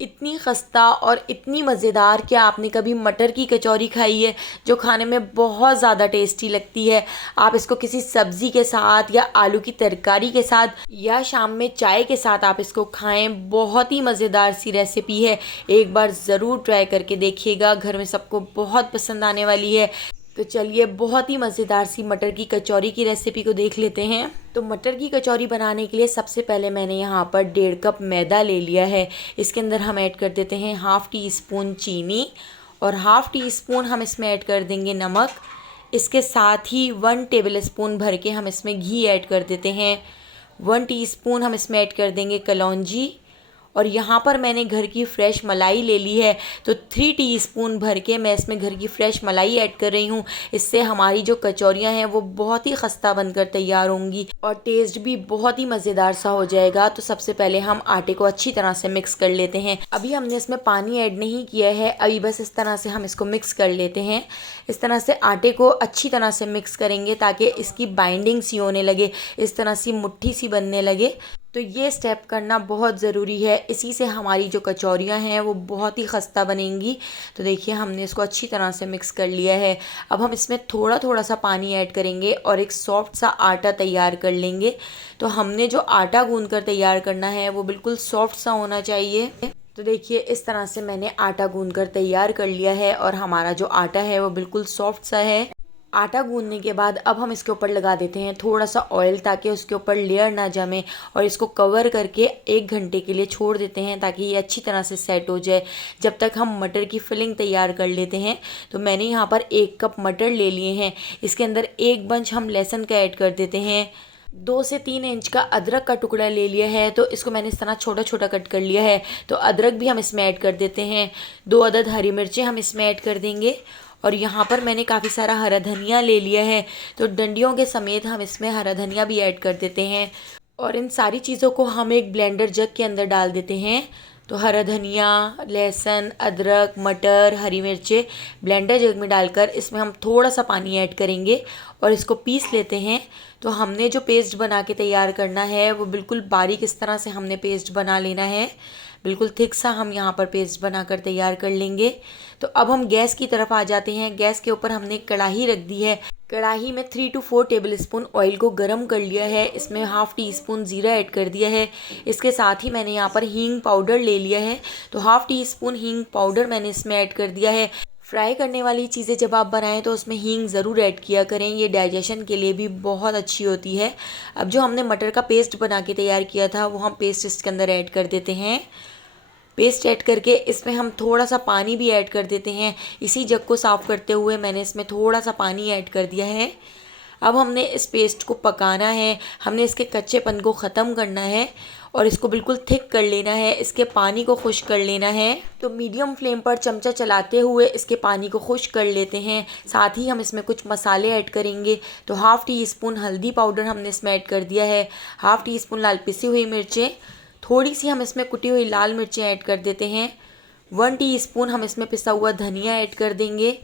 इतनी खस्ता और इतनी मज़ेदार कि आपने कभी मटर की कचौरी खाई है, जो खाने में बहुत ज़्यादा टेस्टी लगती है। आप इसको किसी सब्ज़ी के साथ या आलू की तरकारी के साथ या शाम में चाय के साथ आप इसको खाएं। बहुत ही मज़ेदार सी रेसिपी है, एक बार ज़रूर ट्राई करके देखिएगा, घर में सबको बहुत पसंद आने वाली है। तो चलिए बहुत ही मज़ेदार सी मटर की कचौरी की रेसिपी को देख लेते हैं। तो मटर की कचौरी बनाने के लिए सबसे पहले मैंने यहाँ पर 1.5 कप मैदा ले लिया है। इसके अंदर हम ऐड कर देते हैं हाफ़ टी स्पून चीनी और हाफ़ टी स्पून हम इसमें ऐड कर देंगे नमक। इसके साथ ही 1 टेबल स्पून भर के हम इसमें घी ऐड कर देते हैं। 1 टीस्पून हम इसमें ऐड कर देंगे कलौंजी और यहाँ पर मैंने घर की फ्रेश मलाई ले ली है, तो 3 टीस्पून भर के मैं इसमें घर की फ्रेश मलाई ऐड कर रही हूँ। इससे हमारी जो कचौरियाँ हैं वो बहुत ही खस्ता बनकर तैयार होंगी और टेस्ट भी बहुत ही मज़ेदार सा हो जाएगा। तो सबसे पहले हम आटे को अच्छी तरह से मिक्स कर लेते हैं। अभी हमने इसमें पानी ऐड नहीं किया है, अभी बस इस तरह से हम इसको मिक्स कर लेते हैं। इस तरह से आटे को अच्छी तरह से मिक्स करेंगे ताकि इसकी बाइंडिंग सी होने लगे, इस तरह से मुट्ठी सी बनने लगे। तो ये स्टेप करना बहुत ज़रूरी है, इसी से हमारी जो कचौरियाँ हैं वो बहुत ही खस्ता बनेंगी। तो देखिए हमने इसको अच्छी तरह से मिक्स कर लिया है। अब हम इसमें थोड़ा थोड़ा सा पानी ऐड करेंगे और एक सॉफ्ट सा आटा तैयार कर लेंगे। तो हमने जो आटा गूंद कर तैयार करना है वो बिल्कुल सॉफ्ट सा होना चाहिए। तो देखिए इस तरह से मैंने आटा गूंद कर तैयार कर लिया है और हमारा जो आटा है वो बिल्कुल सॉफ्ट सा है। आटा गूंदने के बाद अब हम इसके ऊपर लगा देते हैं थोड़ा सा ऑयल, ताकि उसके ऊपर लेयर ना जमे, और इसको कवर करके 1 घंटे के लिए छोड़ देते हैं ताकि ये अच्छी तरह से सेट हो जाए। जब तक हम मटर की फिलिंग तैयार कर लेते हैं, तो मैंने यहाँ पर 1 कप मटर ले लिए हैं। इसके अंदर 1 बंच हम लहसुन का ऐड कर देते हैं। 2 से 3 इंच का अदरक का टुकड़ा ले लिया है, तो इसको मैंने इस तरह छोटा छोटा कट कर लिया है, तो अदरक भी हम इसमें ऐड कर देते हैं। 2 अदद हरी मिर्चें हम इसमें ऐड कर देंगे और यहाँ पर मैंने काफ़ी सारा हरा धनिया ले लिया है, तो डंडियों के समेत हम इसमें हरा धनिया भी ऐड कर देते हैं। और इन सारी चीज़ों को हम एक ब्लेंडर जग के अंदर डाल देते हैं। तो हरा धनिया, लहसुन, अदरक, मटर, हरी मिर्चें ब्लेंडर जग में डालकर इसमें हम थोड़ा सा पानी ऐड करेंगे और इसको पीस लेते हैं। तो हमने जो पेस्ट बना के तैयार करना है वो बिल्कुल बारीक इस तरह से हमने पेस्ट बना लेना है। बिल्कुल थिक सा हम यहाँ पर पेस्ट बनाकर तैयार कर लेंगे। तो अब हम गैस की तरफ आ जाते हैं। गैस के ऊपर हमने कढ़ाई रख दी है। कढ़ाई में 3 to 4 टेबल स्पून ऑयल को गर्म कर लिया है। इसमें हाफ़ टी स्पून ज़ीरा ऐड कर दिया है। इसके साथ ही मैंने यहाँ पर हींग पाउडर ले लिया है, तो हाफ़ टी स्पून हींग पाउडर मैंने इसमें ऐड कर दिया है। फ्राई करने वाली चीज़ें जब आप बनाएं तो उसमें हींग ज़रूर ऐड किया करें, ये डाइजेशन के लिए भी बहुत अच्छी होती है। अब जो हमने मटर का पेस्ट बना के तैयार किया था वो हम पेस्ट इसके अंदर ऐड कर देते हैं। पेस्ट ऐड करके इसमें हम थोड़ा सा पानी भी ऐड कर देते हैं। इसी जग को साफ़ करते हुए मैंने इसमें थोड़ा सा पानी ऐड कर दिया है। अब हमने इस पेस्ट को पकाना है, हमने इसके कच्चेपन को ख़त्म करना है और इसको बिल्कुल थिक कर लेना है, इसके पानी को खुश्क कर लेना है। तो मीडियम फ्लेम पर चमचा चलाते हुए इसके पानी को खुश्क कर लेते हैं। साथ ही हम इसमें कुछ मसाले ऐड करेंगे। तो हाफ़ टी स्पून हल्दी पाउडर हमने इसमें ऐड कर दिया है, हाफ़ टी स्पून लाल पिसी हुई मिर्चें, थोड़ी सी हम इसमें कुटी हुई लाल मिर्चें ऐड कर देते हैं। 1 टीस्पून हम इसमें पिसा हुआ धनिया ऐड कर देंगे।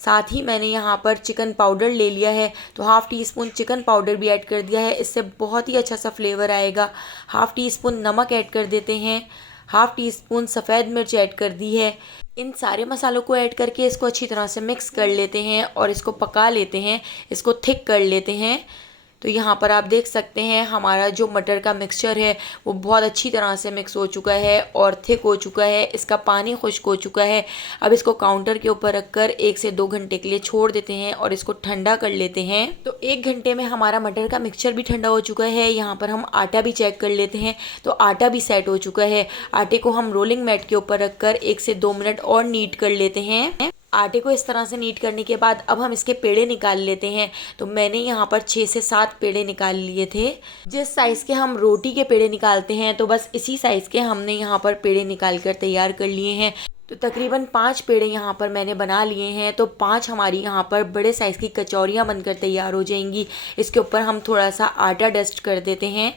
साथ ही मैंने यहाँ पर चिकन पाउडर ले लिया है, तो half tea spoon chicken powder भी ऐड कर दिया है, इससे बहुत ही अच्छा सा फ्लेवर आएगा। हाफ़ टी स्पून नमक ऐड कर देते हैं। हाफ़ टी स्पून सफ़ेद मिर्च ऐड कर दी है। इन सारे मसालों को ऐड करके इसको अच्छी तरह से मिक्स कर लेते हैं और इसको पका लेते हैं, इसको थिक कर लेते हैं। तो यहाँ पर आप देख सकते हैं हमारा जो मटर का मिक्सचर है वो बहुत अच्छी तरह से मिक्स हो चुका है और थिक हो चुका है, इसका पानी खुश्क हो चुका है। अब इसको काउंटर के ऊपर रखकर 1 से 2 घंटे के लिए छोड़ देते हैं और इसको ठंडा कर लेते हैं। तो 1 घंटे में हमारा मटर का मिक्सचर भी ठंडा हो चुका है। यहाँ पर हम आटा भी चेक कर लेते हैं, तो आटा भी सेट हो चुका है। आटे को हम रोलिंग मैट के ऊपर रखकर 1 से 2 मिनट और नीट कर लेते हैं। आटे को इस तरह से नीट करने के बाद अब हम इसके पेड़े निकाल लेते हैं। तो मैंने यहाँ पर 6 से 7 पेड़े निकाल लिए थे। जिस साइज़ के हम रोटी के पेड़े निकालते हैं, तो बस इसी साइज़ के हमने यहाँ पर पेड़े निकाल कर तैयार कर लिए हैं। तो तकरीबन 5 पेड़े यहाँ पर मैंने बना लिए हैं, तो 5 हमारी यहाँ पर बड़े साइज़ की कचौरियाँ बनकर तैयार हो जाएंगी। इसके ऊपर हम थोड़ा सा आटा डस्ट कर देते हैं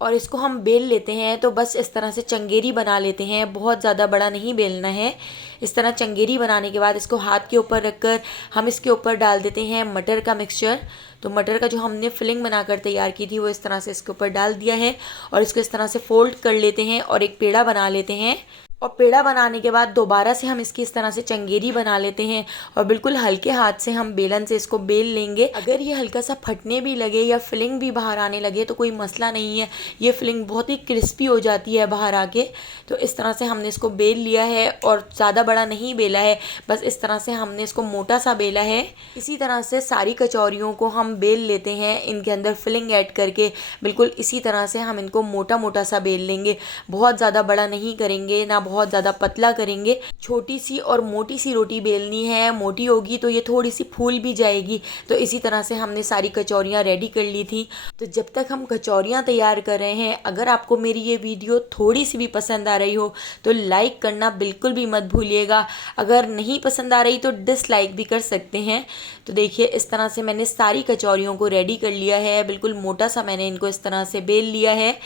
और इसको हम बेल लेते हैं। तो बस इस तरह से चंगेरी बना लेते हैं, बहुत ज़्यादा बड़ा नहीं बेलना है। इस तरह चंगेरी बनाने के बाद इसको हाथ के ऊपर रखकर हम इसके ऊपर डाल देते हैं मटर का मिक्सचर। तो मटर का जो हमने फिलिंग बनाकर तैयार की थी वो इस तरह से इसके ऊपर डाल दिया है और इसको इस तरह से फोल्ड कर लेते हैं और एक पेड़ा बना लेते हैं। और पेड़ा बनाने के बाद दोबारा से हम इसकी इस तरह से चंगेरी बना लेते हैं और बिल्कुल हल्के हाथ से हम बेलन से इसको बेल लेंगे। अगर ये हल्का सा फटने भी लगे या फिलिंग भी बाहर आने लगे तो कोई मसला नहीं है, ये फिलिंग बहुत ही क्रिस्पी हो जाती है बाहर आके। तो इस तरह से हमने इसको बेल लिया है और ज़्यादा बड़ा नहीं बेला है, बस इस तरह से हमने इसको मोटा सा बेला है। इसी तरह से सारी कचौरियों को हम बेल लेते हैं, इनके अंदर फिलिंग ऐड करके बिल्कुल इसी तरह से हम इनको मोटा मोटा सा बेल लेंगे। बहुत ज़्यादा बड़ा नहीं करेंगे, ना बहुत ज़्यादा पतला करेंगे। छोटी सी और मोटी सी रोटी बेलनी है, मोटी होगी तो ये थोड़ी सी फूल भी जाएगी। तो इसी तरह से हमने सारी कचौरियाँ रेडी कर ली थी। तो जब तक हम कचौरियाँ तैयार कर रहे हैं, अगर आपको मेरी ये वीडियो थोड़ी सी भी पसंद आ रही हो तो लाइक करना बिल्कुल भी मत भूलिएगा। अगर नहीं पसंद आ रही तो डिसलाइक भी कर सकते हैं। तो देखिए इस तरह से मैंने सारी कचौरियों को रेडी कर लिया है, बिल्कुल मोटा सा मैंने इनको इस तरह से बेल लिया है।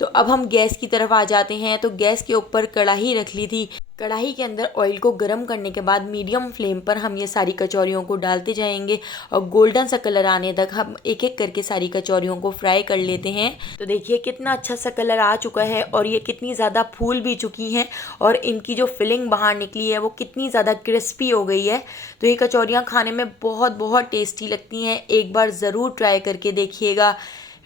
तो अब हम गैस की तरफ आ जाते हैं। तो गैस के ऊपर कढ़ाई रख ली थी। कढ़ाई के अंदर ऑयल को गर्म करने के बाद मीडियम फ्लेम पर हम ये सारी कचौरियों को डालते जाएंगे और गोल्डन सा कलर आने तक हम एक एक करके सारी कचौरियों को फ्राई कर लेते हैं। तो देखिए कितना अच्छा सा कलर आ चुका है और ये कितनी ज़्यादा फूल भी चुकी हैं और इनकी जो फिलिंग बाहर निकली है वो कितनी ज़्यादा क्रिस्पी हो गई है। तो ये कचौरियाँ खाने में बहुत बहुत टेस्टी लगती हैं, एक बार ज़रूर ट्राई करके देखिएगा।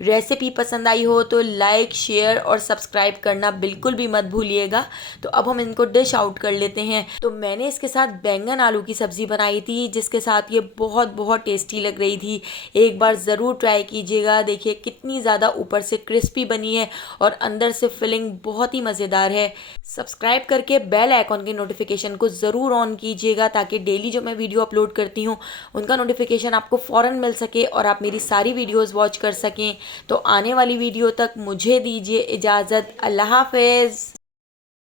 रेसिपी पसंद आई हो तो लाइक, शेयर और सब्सक्राइब करना बिल्कुल भी मत भूलिएगा। तो अब हम इनको डिश आउट कर लेते हैं। तो मैंने इसके साथ बैंगन आलू की सब्ज़ी बनाई थी, जिसके साथ ये बहुत बहुत टेस्टी लग रही थी। एक बार ज़रूर ट्राई कीजिएगा। देखिए कितनी ज़्यादा ऊपर से क्रिस्पी बनी है और अंदर से फिलिंग बहुत ही मज़ेदार है। सब्सक्राइब करके बेल आइकॉन की नोटिफिकेशन को ज़रूर ऑन कीजिएगा ताकि डेली जो मैं वीडियो अपलोड करती हूँ उनका नोटिफिकेशन आपको फ़ौरन मिल सके और आप मेरी सारी वीडियोज़ वॉच कर सकें। तो आने वाली वीडियो तक मुझे दीजिए इजाज़त। अल्लाह हाफ़िज़।